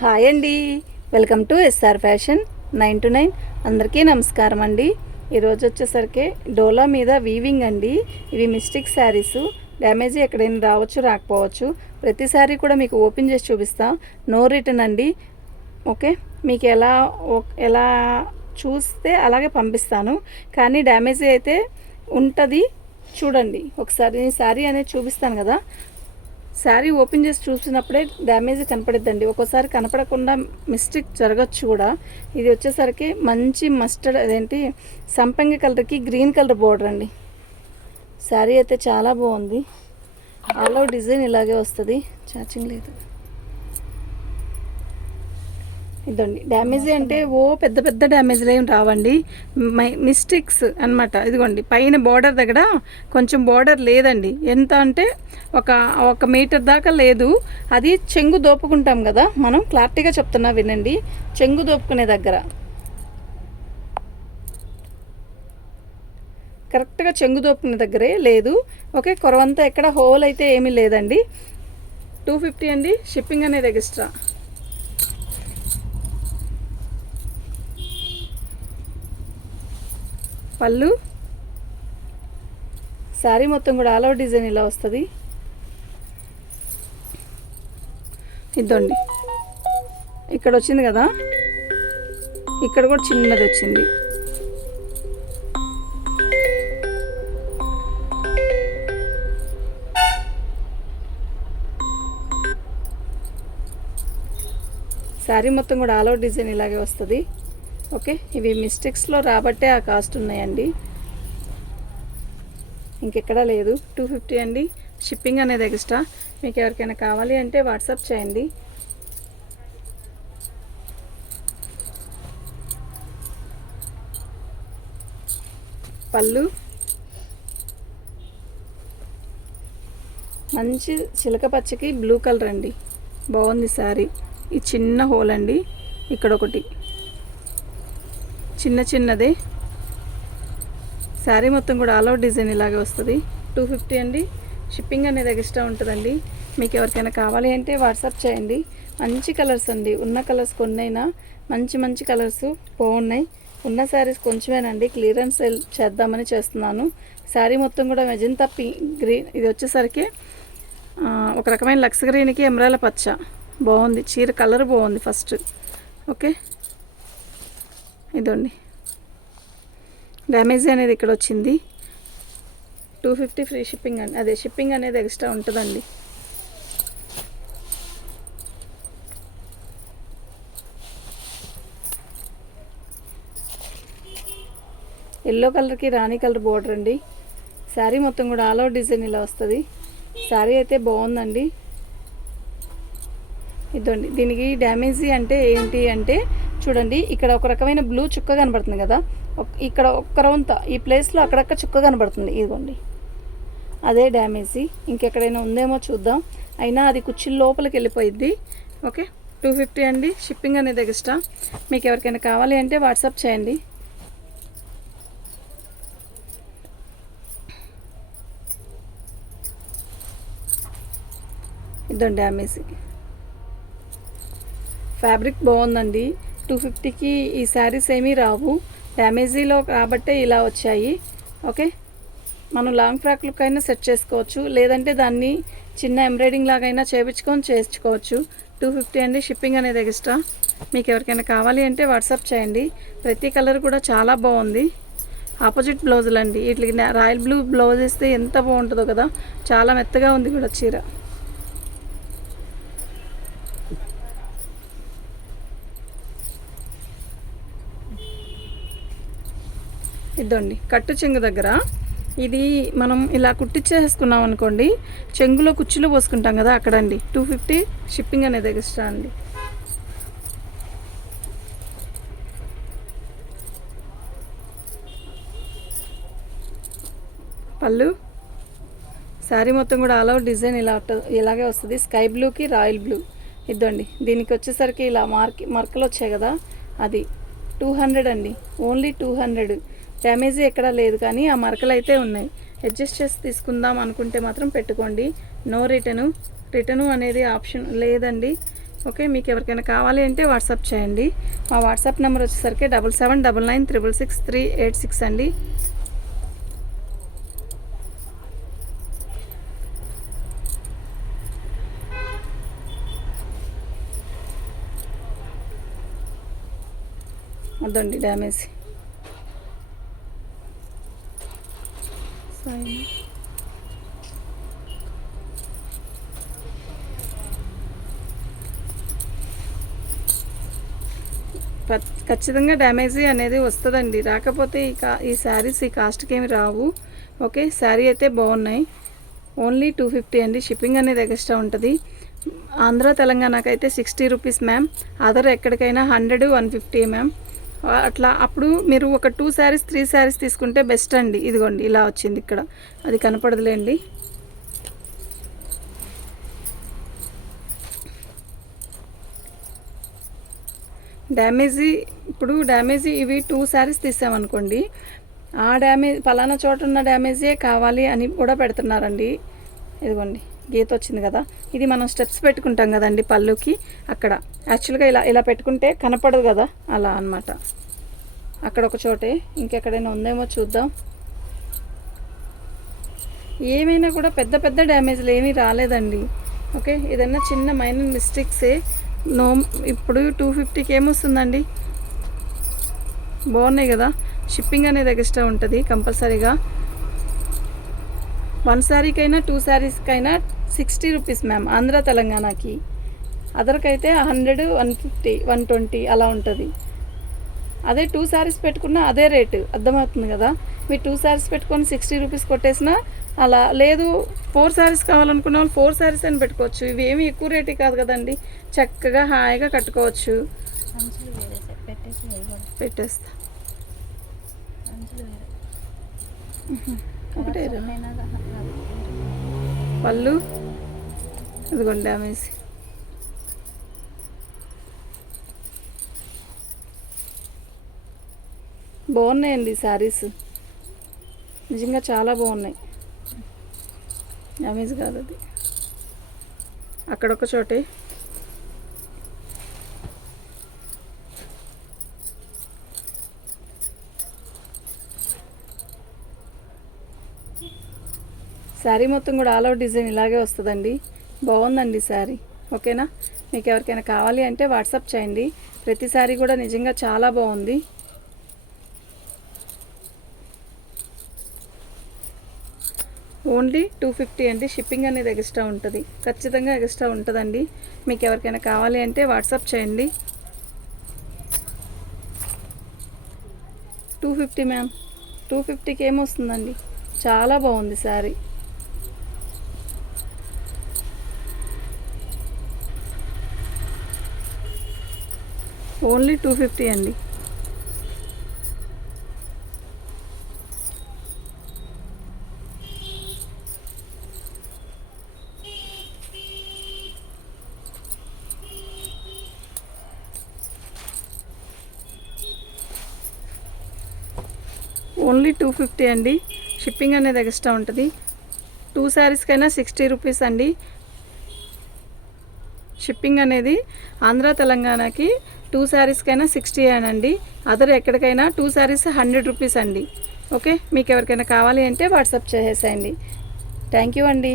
Hi అండి, welcome to SR fashion 9 to 9. అందరికీ నమస్కారం అండి. ఈరోజు వచ్చేసరికి డోలా మీద వీవింగ్ అండి. ఇవి మిస్టేక్ శారీస్. డ్యామేజ్ ఎక్కడైనా రావచ్చు రాకపోవచ్చు. ప్రతి శారీ కూడా మీకు ఓపెన్ చేసి చూపిస్తా. నో రిటర్న్ అండి. ఓకే, మీకు ఎలా చూస్తే అలాగే పంపిస్తాను, కానీ డ్యామేజ్ అయితే ఉంటుంది. చూడండి ఒకసారి శారీ అనేది చూపిస్తాను కదా. శారీ ఓపెన్ చేసి చూసినప్పుడే డ్యామేజ్ కనపడిద్దండి. ఒక్కోసారి కనపడకుండా మిస్టేక్ జరగచ్చు కూడా. ఇది వచ్చేసరికి మంచి మస్టర్డ్ అదేంటి సంపంగి కలర్కి గ్రీన్ కలర్ బోర్డర్ అండి. శారీ అయితే చాలా బాగుంది. ఆల్ ఓవర్ డిజైన్ ఇలాగే వస్తుంది, ఛార్జింగ్ లేదు. ఇదండి డ్యామేజ్ అంటే పెద్ద పెద్ద డ్యామేజ్లు ఏమి రావండి, మిస్టేక్స్ అనమాట. ఇదిగోండి పైన బార్డర్ దగ్గర కొంచెం బార్డర్ లేదండి. ఎంత అంటే ఒక మీటర్ దాకా లేదు. అది చెంగు దోపుకుంటాం కదా మనం, క్లారిటీగా చెప్తున్నా వినండి. చెంగు దోపుకునే దగ్గర కరెక్ట్గా చెంగు దోపుకునే దగ్గరే లేదు. ఓకే, కొరవంతా ఎక్కడ హోల్ అయితే ఏమీ లేదండి. 250 అండి. షిప్పింగ్ అనేది ఎక్స్ట్రా. పళ్ళు, శారీ మొత్తం కూడా ఆల్ ఓవర్ డిజైన్ ఇలా వస్తుంది. ఇదండి ఇక్కడ వచ్చింది కదా, ఇక్కడ కూడా చిన్నది వచ్చింది. శారీ మొత్తం కూడా ఆల్ ఓవర్ డిజైన్ ఇలాగే వస్తుంది. ఓకే, ఇవి మిస్టేక్స్లో రాబట్టే ఆ కాస్ట్ ఉన్నాయండి, ఇంకెక్కడా లేదు. 250 అండి. షిప్పింగ్ అనేది ఎక్స్ట్రా. మీకు ఎవరికైనా కావాలి అంటే వాట్సాప్ చేయండి. పళ్ళు మంచి చిలక పచ్చకి బ్లూ కలర్ అండి, బాగుంది శారీ. ఈ చిన్న హోల్ అండి, ఇక్కడ ఒకటి చిన్నదే. శారీ మొత్తం కూడా ఆల్ ఓవర్ డిజైన్ ఇలాగే వస్తుంది. 250 అండి. షిప్పింగ్ అనేది ఎక్స్ట్రా ఉంటుందండి. మీకు ఎవరికైనా కావాలి అంటే వాట్సాప్ చేయండి. మంచి కలర్స్ అండి, ఉన్న కలర్స్ కొన్నైనా మంచి కలర్స్ బాగున్నాయి. ఉన్న శారీస్ కొంచెమేనండి, క్లియరెన్స్ సేల్ చేద్దామని చేస్తున్నాను. శారీ మొత్తం కూడా మెజంతా గ్రీన్, ఇది వచ్చేసరికి ఒక రకమైన లక్స్ గ్రీన్కి ఎమరాల పచ్చ బాగుంది. చీర కలర్ బాగుంది ఫస్ట్. ఓకే, ఇదండి డ్యామేజ్ అనేది ఇక్కడ వచ్చింది. 250 ఫ్రీ షిప్పింగ్ అండి. అదే షిప్పింగ్ అనేది ఎక్స్ట్రా ఉంటుందండి. ఎల్లో కలర్కి రాణి కలర్ బోర్డర్ అండి. శారీ మొత్తం కూడా ఆల్ ఓవర్ డిజైన్ ఇలా వస్తుంది. శారీ అయితే బాగుందండి. ఇదండి దీనికి డ్యామేజ్ అంటే ఏంటి అంటే చూడండి, ఇక్కడ ఒక రకమైన బ్లూ చుక్క కనబడుతుంది కదా, ఇక్కడ ఒక్క రౌంత ఈ ప్లేస్లో అక్కడక్క చుక్క కనబడుతుంది. ఇదిగోండి అదే డ్యామేజ్. ఇంకెక్కడైనా ఉందేమో చూద్దాం. అయినా అది కుర్చీ లోపలికి వెళ్ళిపోయిద్ది. ఓకే, 250 అండి. షిప్పింగ్ అనేది ఎక్స్ట్రా. మీకు ఎవరికైనా కావాలి అంటే వాట్సాప్ చేయండి. ఇదండి డ్యామేజ్. ఫ్యాబ్రిక్ బాగుందండి. 250కి ఈ శారీస్ ఏమీ రావు, డ్యామేజీలో కాబట్టే ఇలా వచ్చాయి. ఓకే, మనం లాంగ్ ఫ్రాక్లకైనా సెట్ చేసుకోవచ్చు, లేదంటే దాన్ని చిన్న ఎంబ్రాయిడింగ్ లాగైనా చేసుకోవచ్చు. 250 అండి. షిప్పింగ్ అనేది ఎక్స్ట్రా. మీకు ఎవరికైనా కావాలి అంటే వాట్సాప్ చేయండి. ప్రతి కలర్ కూడా చాలా బాగుంది. ఆపోజిట్ బ్లౌజులు అండి. వీటికి రాయల్ బ్లూ బ్లౌజ్ వేస్తే ఎంత బాగుంటుందో కదా, చాలా మెత్తగా ఉంది కూడా చీర. ఇదండి కట్టు చెంగు దగ్గర ఇది మనం ఇలా కుట్టించేసుకున్నాం అనుకోండి, చెంగులో కుచ్చులు పోసుకుంటాం కదా అక్కడండి. 250 షిప్పింగ్ అనేది ఎక్స్ట్రా అండి. పళ్ళు, శారీ మొత్తం కూడా ఆల్ ఓవర్ డిజైన్ ఇలాగే వస్తుంది. స్కై బ్లూకి రాయల్ బ్లూ. ఇదండి దీనికి వచ్చేసరికి ఇలా మరకలు వచ్చాయి కదా, అది 200 అండి. ఓన్లీ 200. డ్యామేజ్ ఎక్కడా లేదు, కానీ ఆ మరకలు అయితే ఉన్నాయి. అడ్జస్ట్ చేసి తీసుకుందాం అనుకుంటే మాత్రం పెట్టుకోండి. నో రిటర్ను అనేది ఆప్షన్ లేదండి. ఓకే, మీకు ఎవరికైనా కావాలి అంటే వాట్సాప్ చేయండి. మా వాట్సాప్ నెంబర్ వచ్చేసరికి 7799966386 అండి. వద్దండి డ్యామేజ్. ఖచ్చితంగా డ్యామేజీ అనేది వస్తుందండి. రాకపోతే ఈ శారీస్ ఈ కాస్ట్కి ఏమి రావు. ఓకే, శారీ అయితే బాగున్నాయి. ఓన్లీ 250 అండి. షిప్పింగ్ అనేది ఎక్స్ట్రా ఉంటుంది. ఆంధ్ర తెలంగాణకు అయితే 60 రూపీస్ మ్యామ్. అదర్ ఎక్కడికైనా 100, 150 మ్యామ్. అట్లా అప్పుడు మీరు ఒక 2 శారీస్ 3 శారీస్ తీసుకుంటే బెస్ట్ అండి. ఇదిగోండి ఇలా వచ్చింది, ఇక్కడ అది కనపడదులేండి. డ్యామేజీ ఇవి 2 శారీస్ తీసామనుకోండి, ఆ డ్యామేజ్ పలానా చోట ఉన్న డ్యామేజే కావాలి అని కూడా పెడుతున్నారండి. ఇదిగోండి గీత వచ్చింది కదా, ఇది మనం స్టెప్స్ పెట్టుకుంటాం కదండి పళ్ళుకి, అక్కడ యాక్చువల్గా ఇలా పెట్టుకుంటే కనపడదు కదా, అలా అనమాట. అక్కడ ఒక చోటే, ఇంకెక్కడైనా ఉందేమో చూద్దాం. ఏమైనా కూడా పెద్ద డ్యామేజ్లు ఏమీ రాలేదండి. ఓకే, ఏదన్నా చిన్న మైనర్ మిస్టేక్సే. ఇప్పుడు 250కి ఏమొస్తుందండి. బాగున్నాయి కదా. షిప్పింగ్ అనేది ఎక్స్ట్రా ఉంటుంది కంపల్సరీగా. 1 శారీకైనా 2 శారీస్కైనా 60 రూపీస్ మ్యామ్ ఆంధ్ర తెలంగాణకి. అదర్కైతే 100, 150, 120 అలా ఉంటుంది. అదే 2 శారీస్ పెట్టుకున్నా అదే రేటు, అర్థమవుతుంది కదా. మీరు 2 శారీస్ పెట్టుకొని 60 రూపీస్ కొట్టేసినా అలా. లేదు 4 శారీస్ కావాలనుకున్న వాళ్ళు 4 శారీస్ అని పెట్టుకోవచ్చు. ఇవి ఏమి ఎక్కువ రేటు కాదు కదండి, చక్కగా హాయిగా కట్టుకోవచ్చు. పెట్టేస్తా ఒకటేరా పళ్ళు. ఇదిగోండి డ్యామేజ్. బాగున్నాయండి శారీస్, నిజంగా చాలా బాగున్నాయి. డ్యామేజ్ కాదు అది, అక్కడొక చోటే. శారీ మొత్తం కూడా ఆల్ ఓవర్ డిజైన్ ఇలాగే వస్తుందండి. బాగుందండి శారీ. ఓకేనా, మీకు ఎవరికైనా కావాలి అంటే వాట్సాప్ చేయండి. ప్రతి శారీ కూడా నిజంగా చాలా బాగుంది. ఓన్లీ 250 అండి. షిప్పింగ్ అనేది ఎక్స్ట్రా ఉంటుంది, ఖచ్చితంగా ఎక్స్ట్రా ఉంటుందండి. మీకు ఎవరికైనా కావాలి అంటే వాట్సాప్ చేయండి. 250 మ్యామ్. 250కి ఏమొస్తుందండి, చాలా బాగుంది శారీ. ఓన్లీ 250 అండి. ఓన్లీ 250 అండి. షిప్పింగ్ అనేది ఎక్స్ట్రా ఉంటుంది. 2 శారీస్కైనా 60 రూపీస్ అండి. షిప్పింగ్ అనేది ఆంధ్ర తెలంగాణకి 2 శారీస్కైనా 60 అండి. అదర్ ఎక్కడికైనా 2 శారీస్ 100 రూపీస్ అండి. ఓకే, మీకు ఎవరికైనా కావాలి అంటే వాట్సాప్ చేసేయండి. థ్యాంక్ యూ అండి.